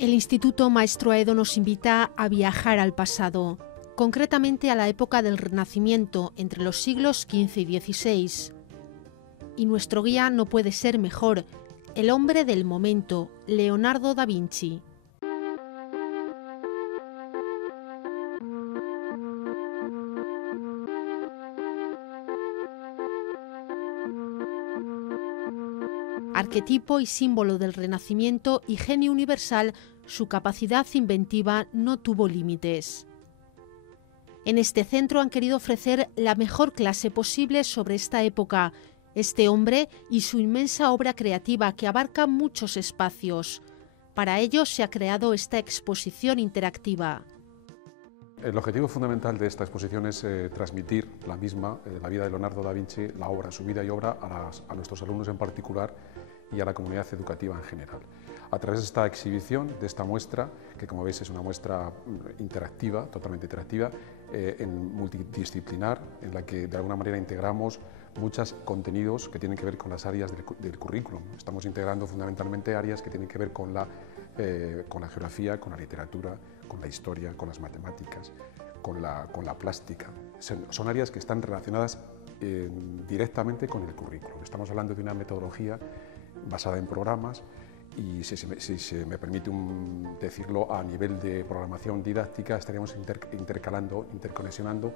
El Instituto Maestro Aedo nos invita a viajar al pasado, concretamente a la época del Renacimiento, entre los siglos XV y XVI. Y nuestro guía no puede ser mejor, el hombre del momento, Leonardo da Vinci. Arquetipo y símbolo del Renacimiento y genio universal, su capacidad inventiva no tuvo límites. En este centro han querido ofrecer la mejor clase posible sobre esta época, este hombre y su inmensa obra creativa que abarca muchos espacios. Para ello se ha creado esta exposición interactiva. El objetivo fundamental de esta exposición es transmitir la misma, la vida de Leonardo da Vinci, la obra, su vida y obra, a nuestros alumnos en particular y a la comunidad educativa en general. A través de esta exhibición, de esta muestra, que como veis es una muestra interactiva, totalmente interactiva, multidisciplinar, en la que de alguna manera integramos muchos contenidos que tienen que ver con las áreas del currículum. Estamos integrando fundamentalmente áreas que tienen que ver con la geografía, con la literatura, con la historia, con las matemáticas, con la plástica. Son áreas que están relacionadas directamente con el currículum. Estamos hablando de una metodología basada en programas y, si se me permite decirlo, a nivel de programación didáctica estaríamos interconexionando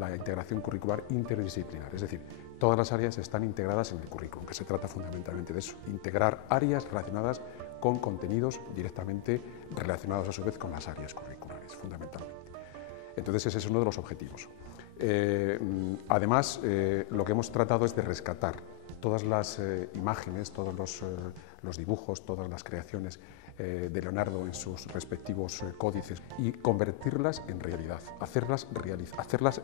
la integración curricular interdisciplinar, es decir, todas las áreas están integradas en el currículum, que se trata fundamentalmente de eso, integrar áreas relacionadas con contenidos directamente relacionados a su vez con las áreas curriculares, fundamentalmente. Entonces ese es uno de los objetivos. Además, lo que hemos tratado es de rescatar todas las imágenes, todos los dibujos, todas las creaciones de Leonardo en sus respectivos códices y convertirlas en realidad, hacerlas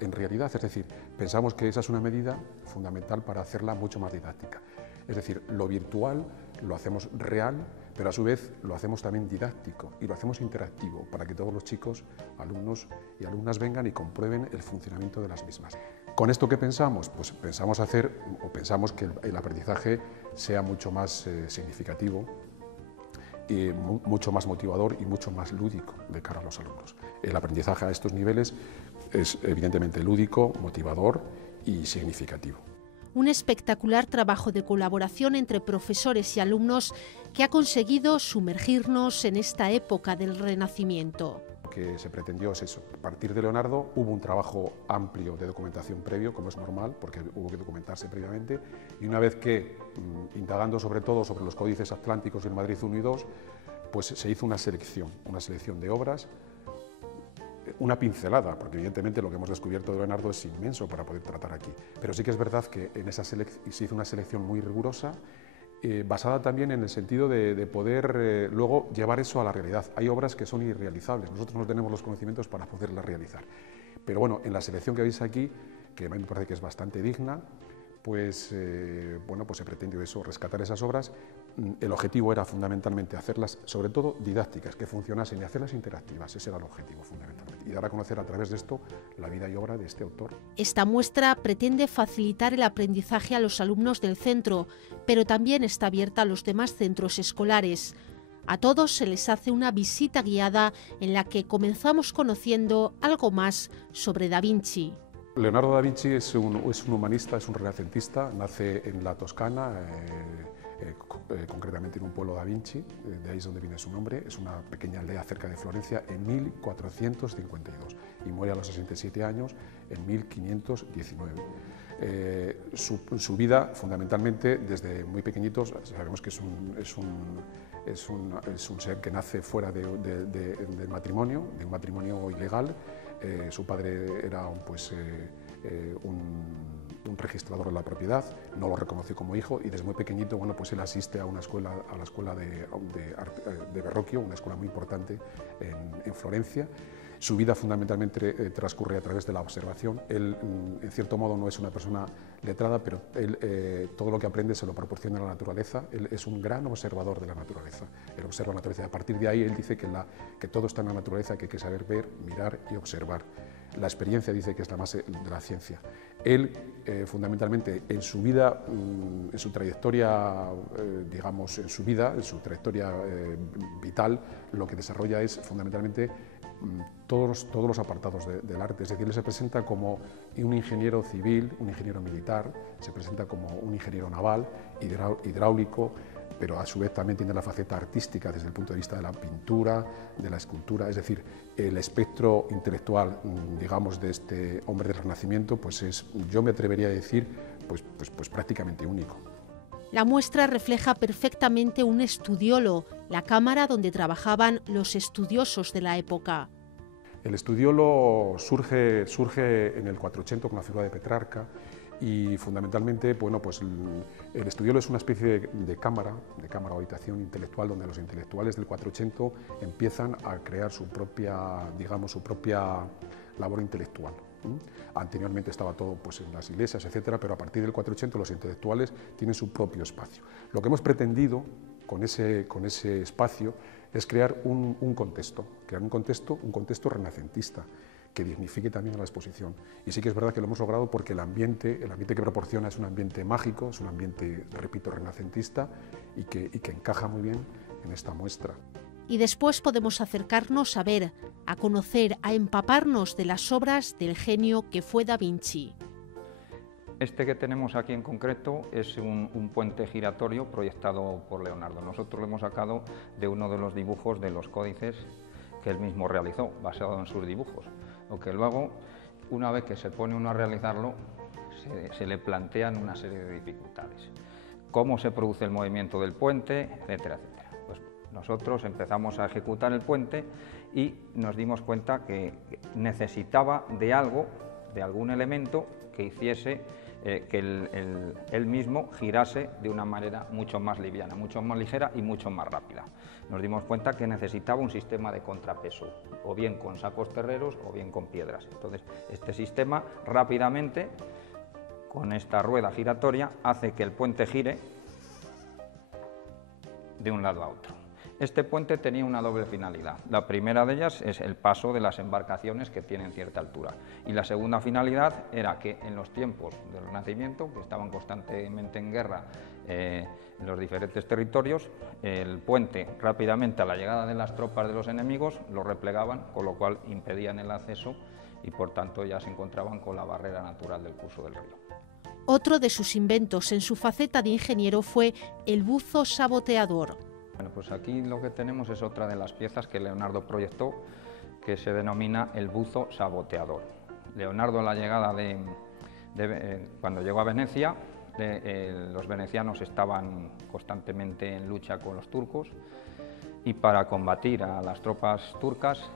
en realidad, es decir, pensamos que esa es una medida fundamental para hacerla mucho más didáctica. Es decir, lo virtual lo hacemos real, pero a su vez lo hacemos también didáctico y lo hacemos interactivo para que todos los chicos, alumnos y alumnas vengan y comprueben el funcionamiento de las mismas. ¿Con esto qué pensamos? Pues pensamos que el aprendizaje sea mucho más significativo, y mucho más motivador y mucho más lúdico de cara a los alumnos. El aprendizaje a estos niveles es evidentemente lúdico, motivador y significativo. Un espectacular trabajo de colaboración entre profesores y alumnos que ha conseguido sumergirnos en esta época del Renacimiento. Lo que se pretendió es eso. A partir de Leonardo hubo un trabajo amplio de documentación previo, como es normal, porque hubo que documentarse previamente, y una vez que, indagando sobre todo sobre los códices atlánticos del Madrid I y II, pues se hizo una selección de obras, una pincelada, porque evidentemente lo que hemos descubierto de Leonardo es inmenso para poder tratar aquí, pero sí que es verdad que en esa se hizo una selección muy rigurosa, basada también en el sentido de poder luego llevar eso a la realidad. Hay obras que son irrealizables, nosotros no tenemos los conocimientos para poderlas realizar, pero bueno, en la selección que veis aquí, que a mí me parece que es bastante digna, pues se pretendió eso, rescatar esas obras. El objetivo era fundamentalmente hacerlas, sobre todo didácticas, que funcionasen y hacerlas interactivas, ese era el objetivo fundamentalmente, y dar a conocer a través de esto la vida y obra de este autor. Esta muestra pretende facilitar el aprendizaje a los alumnos del centro, pero también está abierta a los demás centros escolares. A todos se les hace una visita guiada en la que comenzamos conociendo algo más sobre Da Vinci. Leonardo da Vinci es un humanista, es un renacentista, nace en la Toscana, concretamente en un pueblo da Vinci, de ahí es donde viene su nombre, es una pequeña aldea cerca de Florencia, en 1452 y muere a los 67 años en 1519. Su vida, fundamentalmente, desde muy pequeñitos, sabemos que es un ser que nace fuera del matrimonio, de un matrimonio ilegal. Su padre era un registrador de la propiedad, no lo reconoció como hijo y desde muy pequeñito pues él asiste a la escuela de Verrocchio, una escuela muy importante en Florencia. Su vida fundamentalmente transcurre a través de la observación. Él, en cierto modo, no es una persona letrada, pero él todo lo que aprende se lo proporciona la naturaleza. Él es un gran observador de la naturaleza. Él observa la naturaleza. A partir de ahí, él dice que todo está en la naturaleza, que hay que saber ver, mirar y observar la experiencia dice que es la base de la ciencia. Él, fundamentalmente, en su vida, en su trayectoria, digamos, en su trayectoria vital, lo que desarrolla es fundamentalmente todos los apartados del arte. Es decir, él se presenta como un ingeniero civil, un ingeniero militar, se presenta como un ingeniero naval, hidráulico, pero a su vez también tiene la faceta artística desde el punto de vista de la pintura, de la escultura. Es decir, el espectro intelectual, digamos, de este hombre del Renacimiento, pues es, yo me atrevería a decir, pues prácticamente único. La muestra refleja perfectamente un estudiolo, la cámara donde trabajaban los estudiosos de la época. El estudiolo surge en el 400 con la figura de Petrarca y fundamentalmente, bueno, pues el estudiolo es una especie de cámara o habitación intelectual donde los intelectuales del 400 empiezan a crear su propia, digamos, su propia labor intelectual. Anteriormente estaba todo pues, en las iglesias, etcétera, pero a partir del 400 los intelectuales tienen su propio espacio. Lo que hemos pretendido con ese espacio es crear un contexto renacentista que dignifique también a la exposición. Y sí que es verdad que lo hemos logrado porque el ambiente que proporciona es un ambiente mágico, es un ambiente, repito, renacentista y que encaja muy bien en esta muestra. Y después podemos acercarnos a ver, a conocer, a empaparnos de las obras del genio que fue Da Vinci. Este que tenemos aquí en concreto es un puente giratorio proyectado por Leonardo. Nosotros lo hemos sacado de uno de los dibujos de los códices que él mismo realizó, basado en sus dibujos. Lo que luego, una vez que se pone uno a realizarlo, se le plantean una serie de dificultades. Cómo se produce el movimiento del puente, etcétera, etcétera. Pues nosotros empezamos a ejecutar el puente y nos dimos cuenta que necesitaba de algo, de algún elemento que hiciese que él mismo girase de una manera mucho más liviana, mucho más ligera y mucho más rápida. Nos dimos cuenta que necesitaba un sistema de contrapeso, o bien con sacos terreros o bien con piedras. Entonces, este sistema rápidamente, con esta rueda giratoria, hace que el puente gire de un lado a otro. Este puente tenía una doble finalidad. La primera de ellas es el paso de las embarcaciones que tienen cierta altura. Y la segunda finalidad era que en los tiempos del Renacimiento, que estaban constantemente en guerra en los diferentes territorios, el puente rápidamente a la llegada de las tropas de los enemigos lo replegaban, con lo cual impedían el acceso y por tanto ya se encontraban con la barrera natural del curso del río. Otro de sus inventos en su faceta de ingeniero fue el buzo saboteador. Bueno, pues aquí lo que tenemos es otra de las piezas que Leonardo proyectó, que se denomina el buzo saboteador. Leonardo, a la llegada cuando llegó a Venecia, los venecianos estaban constantemente en lucha con los turcos y para combatir a las tropas turcas,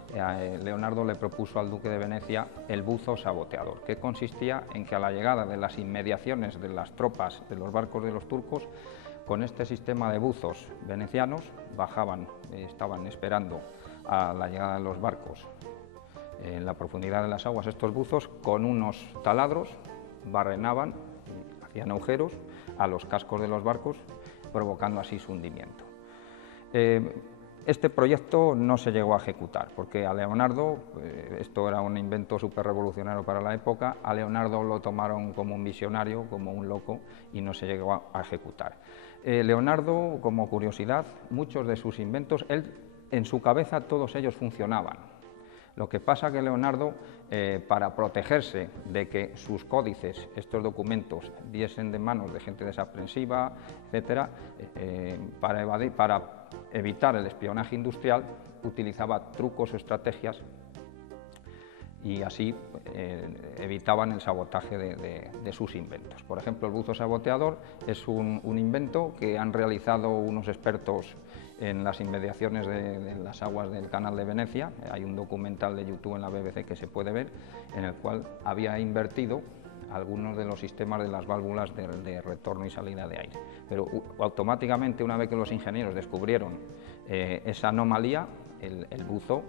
Leonardo le propuso al duque de Venecia el buzo saboteador, que consistía en que a la llegada de las inmediaciones de las tropas de los barcos de los turcos, con este sistema de buzos venecianos bajaban, estaban esperando a la llegada de los barcos en la profundidad de las aguas. Estos buzos con unos taladros barrenaban, hacían agujeros a los cascos de los barcos, provocando así su hundimiento. Este proyecto no se llegó a ejecutar porque a Leonardo, esto era un invento súper revolucionario para la época, a Leonardo lo tomaron como un visionario, como un loco y no se llegó a ejecutar. Leonardo, como curiosidad, muchos de sus inventos, en su cabeza todos ellos funcionaban. Lo que pasa que Leonardo, para protegerse de que sus códices, estos documentos, diesen de manos de gente desaprensiva, etc., para evitar el espionaje industrial, utilizaba trucos o estrategias y así evitaban el sabotaje de sus inventos. Por ejemplo, el buzo saboteador es un invento que han realizado unos expertos en las inmediaciones de las aguas del Canal de Venecia. Hay un documental de YouTube en la BBC que se puede ver, en el cual había invertido algunos de los sistemas de las válvulas de retorno y salida de aire. Pero automáticamente, una vez que los ingenieros descubrieron esa anomalía, el buzo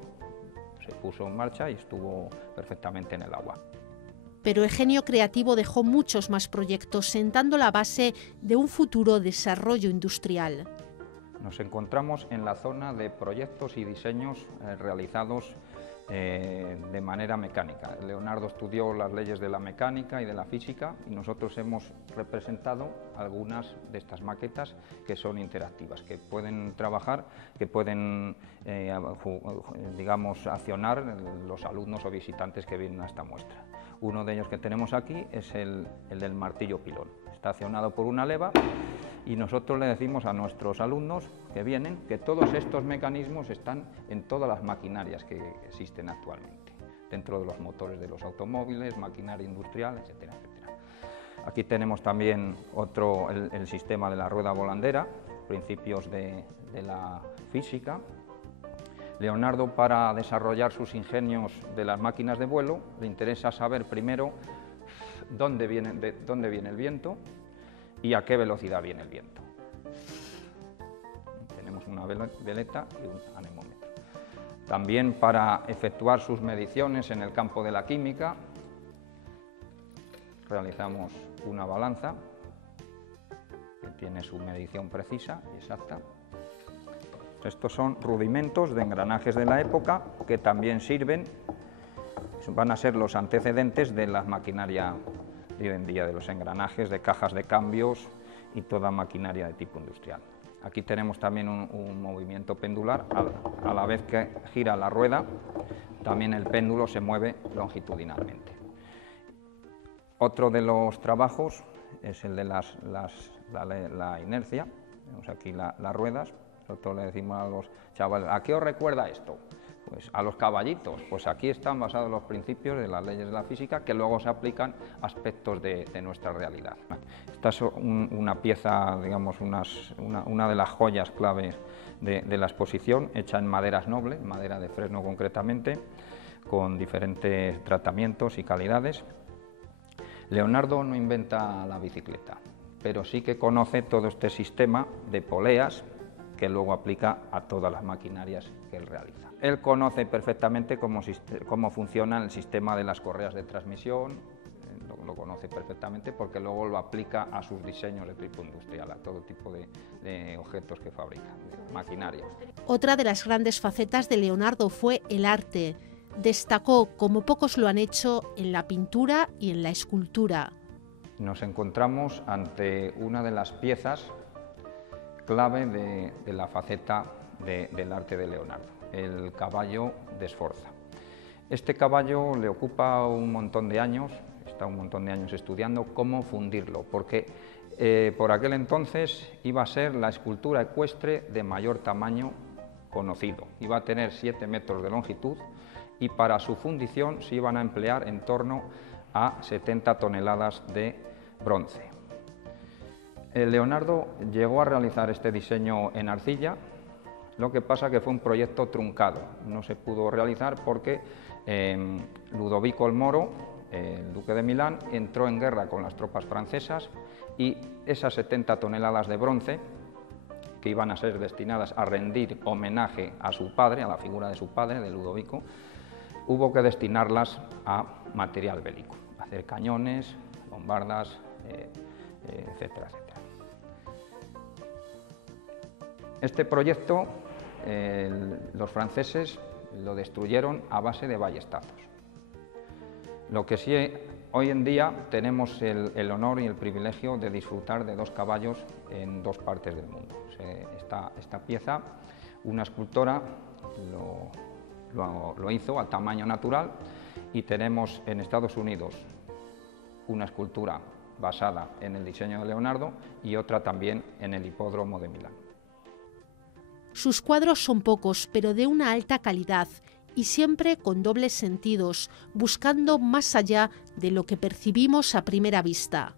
se puso en marcha y estuvo perfectamente en el agua. Pero el genio creativo dejó muchos más proyectos, sentando la base de un futuro desarrollo industrial. Nos encontramos en la zona de proyectos y diseños realizados de manera mecánica. Leonardo estudió las leyes de la mecánica y de la física y nosotros hemos representado algunas de estas maquetas que son interactivas, que pueden trabajar, que pueden, digamos, accionar los alumnos o visitantes que vienen a esta muestra. Uno de ellos que tenemos aquí es el del martillo pilón. Está accionado por una leva y nosotros le decimos a nuestros alumnos que vienen que todos estos mecanismos están en todas las maquinarias que existen actualmente, dentro de los motores de los automóviles, maquinaria industrial, etcétera, etcétera. Aquí tenemos también el sistema de la rueda volandera, principios de la física. Leonardo, para desarrollar sus ingenios de las máquinas de vuelo, le interesa saber primero de dónde viene el viento y a qué velocidad viene el viento. Tenemos una veleta y un anemómetro. También para efectuar sus mediciones en el campo de la química, realizamos una balanza que tiene su medición precisa y exacta. Estos son rudimentos de engranajes de la época que también sirven, van a ser los antecedentes de la maquinaria de hoy en día, de los engranajes, de cajas de cambios y toda maquinaria de tipo industrial. Aquí tenemos también un movimiento pendular, a la vez que gira la rueda, también el péndulo se mueve longitudinalmente. Otro de los trabajos es el de la inercia, tenemos aquí las ruedas. Nosotros le decimos a los chavales, ¿a qué os recuerda esto? Pues a los caballitos. Pues aquí están basados los principios de las leyes de la física que luego se aplican a aspectos de nuestra realidad. Esta es una pieza, digamos, una de las joyas claves de la exposición, hecha en maderas nobles, madera de fresno concretamente, con diferentes tratamientos y calidades. Leonardo no inventa la bicicleta, pero sí que conoce todo este sistema de poleas que luego aplica a todas las maquinarias que él realiza. Él conoce perfectamente cómo funciona el sistema de las correas de transmisión, lo conoce perfectamente porque luego lo aplica a sus diseños de tipo industrial, a todo tipo de objetos que fabrica, de maquinaria. Otra de las grandes facetas de Leonardo fue el arte. Destacó, como pocos lo han hecho, en la pintura y en la escultura. Nos encontramos ante una de las piezas clave de la faceta del arte de Leonardo, el caballo de Sforza. Este caballo le ocupa un montón de años, está un montón de años estudiando cómo fundirlo, porque por aquel entonces iba a ser la escultura ecuestre de mayor tamaño conocido, iba a tener 7 metros de longitud y para su fundición se iban a emplear en torno a 70 toneladas de bronce. Leonardo llegó a realizar este diseño en arcilla, lo que pasa que fue un proyecto truncado, no se pudo realizar porque Ludovico el Moro, el duque de Milán, entró en guerra con las tropas francesas y esas 70 toneladas de bronce, que iban a ser destinadas a rendir homenaje a su padre, a la figura de su padre, de Ludovico, hubo que destinarlas a material bélico, a hacer cañones, bombardas, etcétera, etcétera. Este proyecto los franceses lo destruyeron a base de ballestazos. Lo que sí, hoy en día tenemos el honor y el privilegio de disfrutar de 2 caballos en 2 partes del mundo. Esta pieza, una escultora lo hizo a tamaño natural y tenemos en Estados Unidos una escultura basada en el diseño de Leonardo y otra también en el hipódromo de Milán. Sus cuadros son pocos, pero de una alta calidad y siempre con dobles sentidos, buscando más allá de lo que percibimos a primera vista.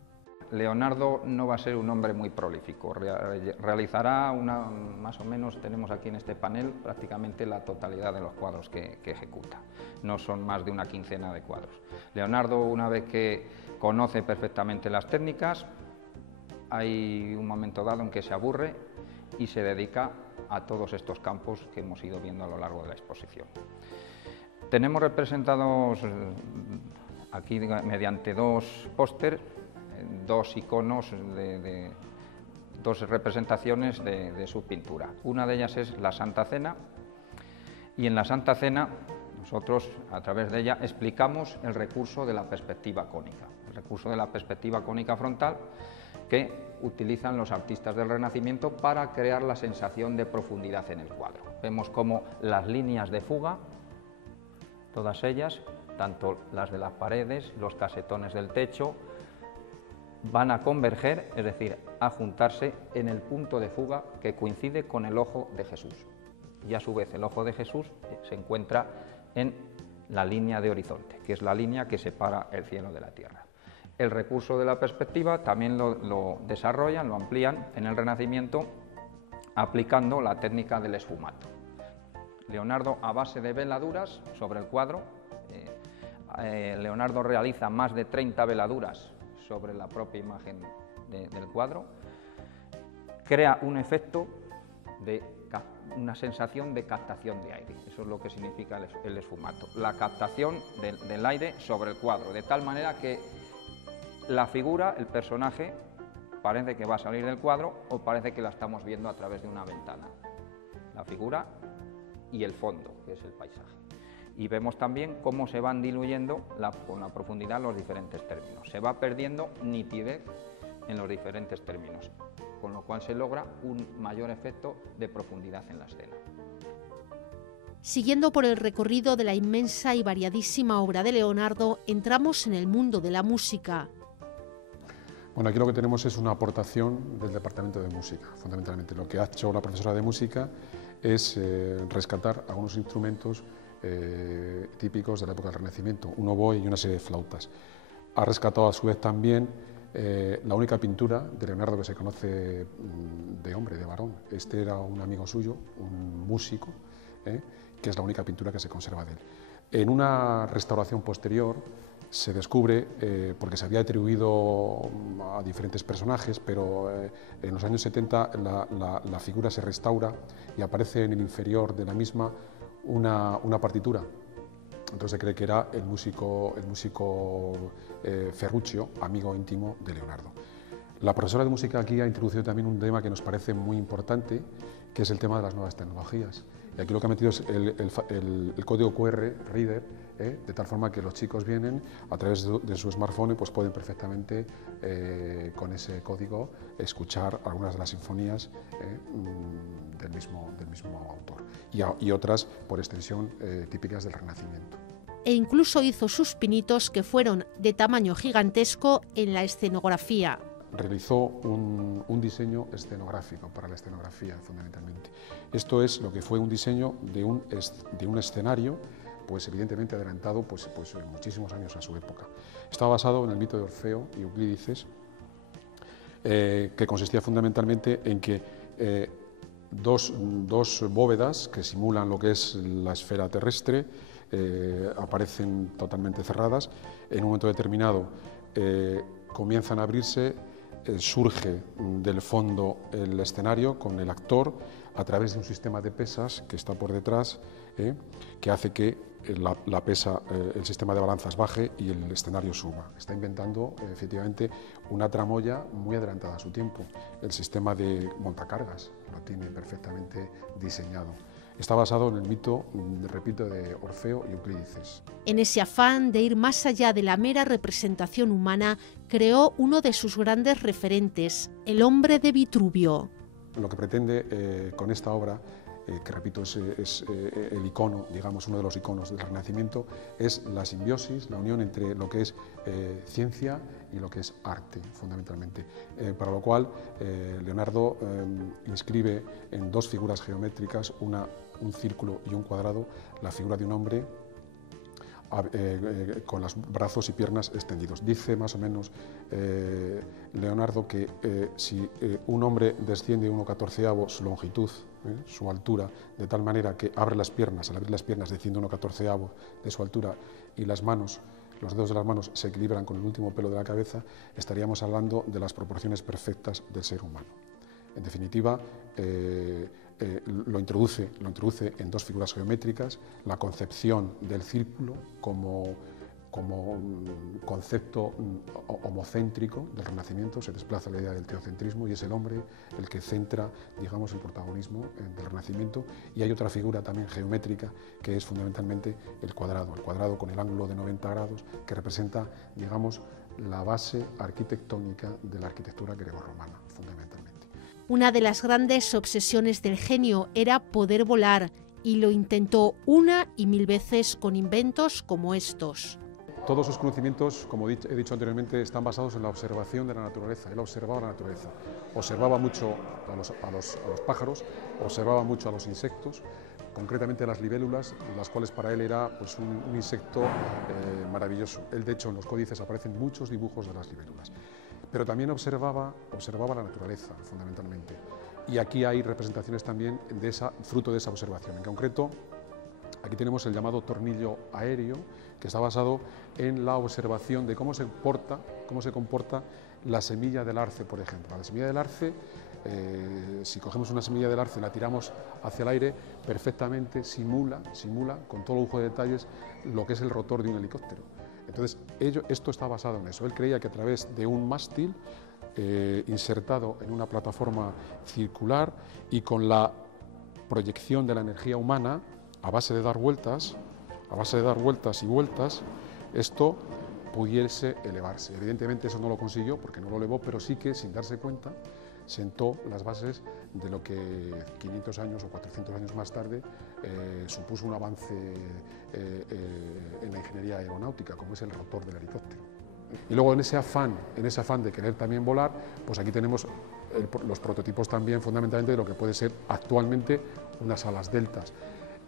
Leonardo no va a ser un hombre muy prolífico, realizará más o menos, tenemos aquí en este panel prácticamente la totalidad de los cuadros que ejecuta, no son más de una quincena de cuadros. Leonardo, una vez que conoce perfectamente las técnicas, hay un momento dado en que se aburre y se dedica a todos estos campos que hemos ido viendo a lo largo de la exposición. Tenemos representados aquí mediante 2 póster, 2 iconos, 2 representaciones de su pintura. Una de ellas es la Santa Cena y en la Santa Cena nosotros, a través de ella, explicamos el recurso de la perspectiva cónica, el recurso de la perspectiva cónica frontal que utilizan los artistas del Renacimiento para crear la sensación de profundidad en el cuadro. Vemos cómo las líneas de fuga, todas ellas, tanto las de las paredes, los casetones del techo, van a converger, es decir, a juntarse en el punto de fuga que coincide con el ojo de Jesús. Y a su vez el ojo de Jesús se encuentra en la línea de horizonte, que es la línea que separa el cielo de la tierra. El recurso de la perspectiva también lo desarrollan, lo amplían en el Renacimiento aplicando la técnica del esfumato. Leonardo, a base de veladuras sobre el cuadro, Leonardo realiza más de 30 veladuras sobre la propia imagen del cuadro, crea un efecto de una sensación de captación de aire. Eso es lo que significa el esfumato, la captación del aire sobre el cuadro, de tal manera que la figura, el personaje, parece que va a salir del cuadro o parece que la estamos viendo a través de una ventana. La figura y el fondo, que es el paisaje. Y vemos también cómo se van diluyendo con la profundidad los diferentes términos. Se va perdiendo nitidez en los diferentes términos, con lo cual se logra un mayor efecto de profundidad en la escena. Siguiendo por el recorrido de la inmensa y variadísima obra de Leonardo, entramos en el mundo de la música. Bueno, aquí lo que tenemos es una aportación del Departamento de Música, fundamentalmente. Lo que ha hecho la profesora de música es rescatar algunos instrumentos típicos de la época del Renacimiento, un oboe y una serie de flautas. Ha rescatado a su vez también la única pintura de Leonardo que se conoce de hombre, de varón. Este era un amigo suyo, un músico, que es la única pintura que se conserva de él. En una restauración posterior se descubre, porque se había atribuido a diferentes personajes, pero en los años 70 la figura se restaura y aparece en el inferior de la misma una partitura. Entonces se cree que era el músico Ferruccio, amigo íntimo de Leonardo. La profesora de música aquí ha introducido también un tema que nos parece muy importante, que es el tema de las nuevas tecnologías. Y aquí lo que ha metido es el código QR Reader, de tal forma que los chicos vienen a través de su smartphone, pues pueden perfectamente con ese código escuchar algunas de las sinfonías del mismo autor y otras, por extensión, típicas del Renacimiento. E incluso hizo sus pinitos que fueron de tamaño gigantesco en la escenografía. Realizó un diseño escenográfico para la escenografía, fundamentalmente. Esto es lo que fue un diseño de un escenario, pues evidentemente adelantado pues muchísimos años a su época. Estaba basado en el mito de Orfeo y Euclides, que consistía fundamentalmente en que dos bóvedas que simulan lo que es la esfera terrestre aparecen totalmente cerradas. En un momento determinado comienzan a abrirse, surge del fondo el escenario con el actor a través de un sistema de pesas que está por detrás, que hace que el sistema de balanzas baje y el escenario suba. Está inventando efectivamente una tramoya muy adelantada a su tiempo. El sistema de montacargas lo tiene perfectamente diseñado. Está basado en el mito, repito, de Orfeo y Euclides. En ese afán de ir más allá de la mera representación humana, creó uno de sus grandes referentes, el hombre de Vitruvio. Lo que pretende con esta obra, que repito es el icono, digamos uno de los iconos del Renacimiento, es la simbiosis, la unión entre lo que es ciencia y lo que es arte, fundamentalmente. Para lo cual Leonardo inscribe en dos figuras geométricas, un círculo y un cuadrado, la figura de un hombre con los brazos y piernas extendidos. Dice más o menos Leonardo que si un hombre desciende 1/14 su longitud, su altura, de tal manera que abre las piernas, al abrir las piernas desciende 1/14 de su altura y las manos, los dedos de las manos se equilibran con el último pelo de la cabeza, estaríamos hablando de las proporciones perfectas del ser humano. En definitiva, lo introduce en dos figuras geométricas, la concepción del círculo como como concepto homocéntrico del Renacimiento, se desplaza la idea del teocentrismo y es el hombre el que centra, digamos, el protagonismo del Renacimiento. Y hay otra figura también geométrica que es fundamentalmente el cuadrado con el ángulo de 90 grados que representa, digamos, la base arquitectónica de la arquitectura grecorromana, fundamentalmente. Una de las grandes obsesiones del genio era poder volar y lo intentó una y mil veces con inventos como estos. Todos sus conocimientos, como he dicho anteriormente, están basados en la observación de la naturaleza. Él observaba la naturaleza, observaba mucho a los pájaros, observaba mucho a los insectos, concretamente las libélulas, las cuales para él era pues, un insecto maravilloso. Él, de hecho, en los códices aparecen muchos dibujos de las libélulas. Pero también observaba la naturaleza, fundamentalmente. Y aquí hay representaciones también fruto de esa observación. En concreto, aquí tenemos el llamado tornillo aéreo, que está basado en la observación de cómo se comporta la semilla del arce, por ejemplo. La semilla del arce, si cogemos una semilla del arce y la tiramos hacia el aire, perfectamente simula con todo lujo de detalles lo que es el rotor de un helicóptero. Entonces, esto está basado en eso. Él creía que a través de un mástil insertado en una plataforma circular y con la proyección de la energía humana, a base de dar vueltas y vueltas, esto pudiese elevarse. Evidentemente eso no lo consiguió porque no lo elevó, pero sí que, sin darse cuenta, sentó las bases de lo que 500 años o 400 años más tarde supuso un avance en la ingeniería aeronáutica, como es el rotor del helicóptero. Y luego en ese afán de querer también volar, pues aquí tenemos los prototipos también fundamentalmente de lo que puede ser actualmente unas alas deltas.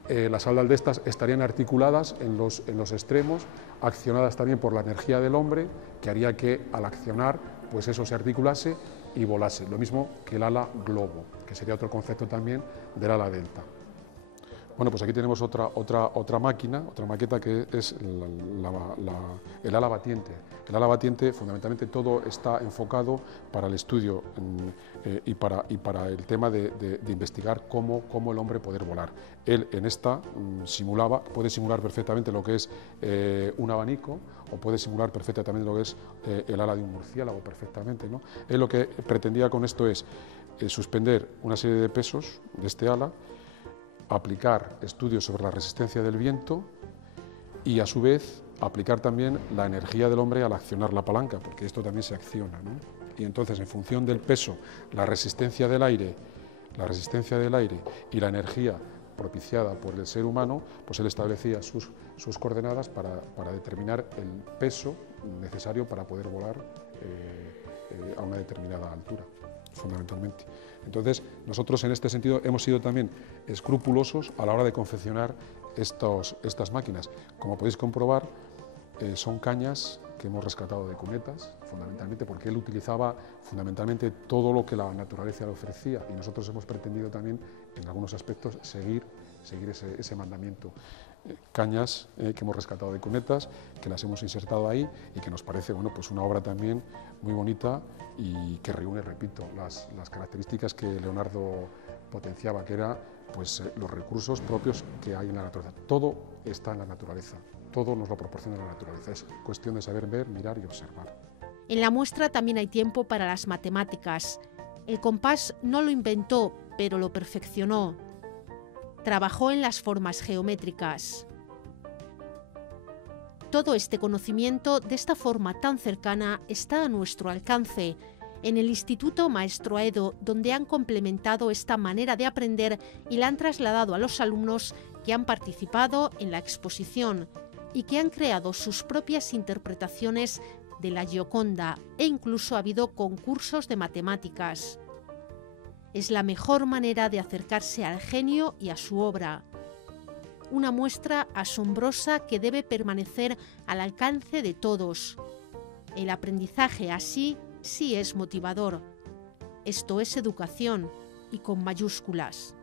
Las alas de estas estarían articuladas en los extremos, accionadas también por la energía del hombre, que haría que al accionar pues eso se articulase y volase, lo mismo que el ala globo, que sería otro concepto también del ala delta. Bueno, pues aquí tenemos otra maqueta que es el ala batiente. El ala batiente, fundamentalmente, todo está enfocado para el estudio y para el tema de investigar cómo el hombre poder volar. Él en esta puede simular perfectamente lo que es un abanico o puede simular perfectamente también lo que es el ala de un murciélago perfectamente, ¿no? Él lo que pretendía con esto es suspender una serie de pesos de este ala, aplicar estudios sobre la resistencia del viento y a su vez aplicar también la energía del hombre al accionar la palanca, porque esto también se acciona, ¿no? Y entonces en función del peso, la resistencia del aire y la energía propiciada por el ser humano, pues él establecía sus coordenadas para determinar el peso necesario para poder volar a una determinada altura, fundamentalmente. Entonces, nosotros en este sentido hemos sido también escrupulosos a la hora de confeccionar estas máquinas. Como podéis comprobar, son cañas que hemos rescatado de cunetas, fundamentalmente porque él utilizaba fundamentalmente todo lo que la naturaleza le ofrecía y nosotros hemos pretendido también, en algunos aspectos, seguir ese mandamiento. Cañas que hemos rescatado de cunetas, que las hemos insertado ahí y que nos parece, bueno, pues una obra también muy bonita y que reúne, repito, las características que Leonardo potenciaba, que era pues, los recursos propios que hay en la naturaleza. Todo está en la naturaleza, todo nos lo proporciona la naturaleza, es cuestión de saber ver, mirar y observar. En la muestra también hay tiempo para las matemáticas. El compás no lo inventó, pero lo perfeccionó. Trabajó en las formas geométricas. Todo este conocimiento, de esta forma tan cercana, está a nuestro alcance, en el Instituto Maestro Aedo, donde han complementado esta manera de aprender y la han trasladado a los alumnos que han participado en la exposición y que han creado sus propias interpretaciones de la Gioconda, e incluso ha habido concursos de matemáticas. Es la mejor manera de acercarse al genio y a su obra. Una muestra asombrosa que debe permanecer al alcance de todos. El aprendizaje así sí es motivador. Esto es educación y con mayúsculas.